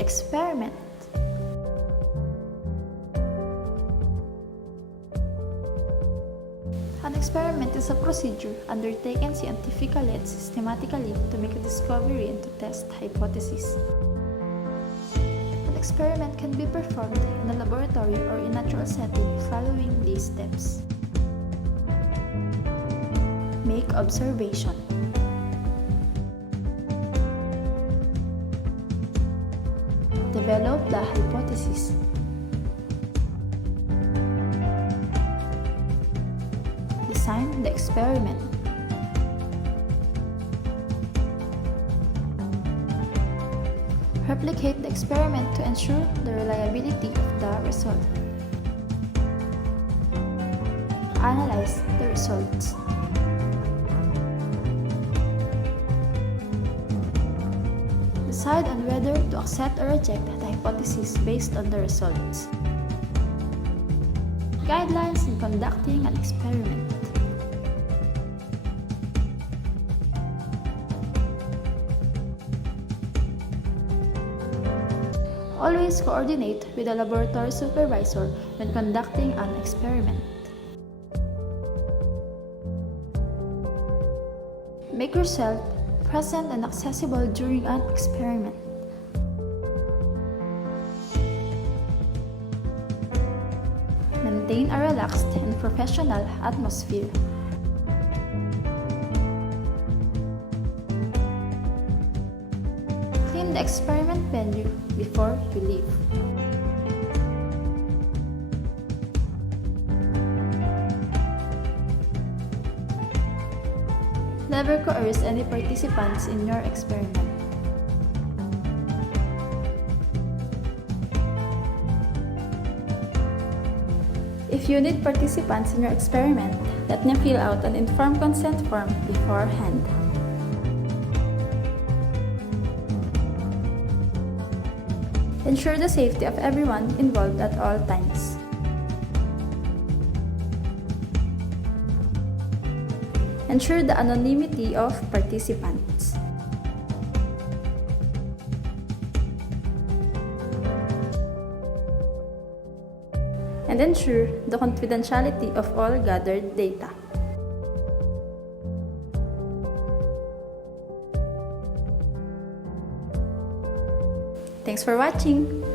Experiment. An experiment is a procedure undertaken scientifically and systematically to make a discovery and to test hypotheses. An experiment can be performed in a laboratory or in a natural setting following these steps. Make observation. Develop the hypothesis. Design the experiment. Replicate the experiment to ensure the reliability of the result. Analyze the results. Decide on whether to accept or reject the hypothesis based on the results. Guidelines in conducting an experiment. Always coordinate with a laboratory supervisor when conducting an experiment. Make yourself present and accessible during an experiment. Maintain a relaxed and professional atmosphere. Clean the experiment venue before you leave. Never coerce any participants in your experiment. If you need participants in your experiment, let them fill out an informed consent form beforehand. Ensure the safety of everyone involved at all times. Ensure the anonymity of participants. And ensure the confidentiality of all gathered data. Thanks for watching!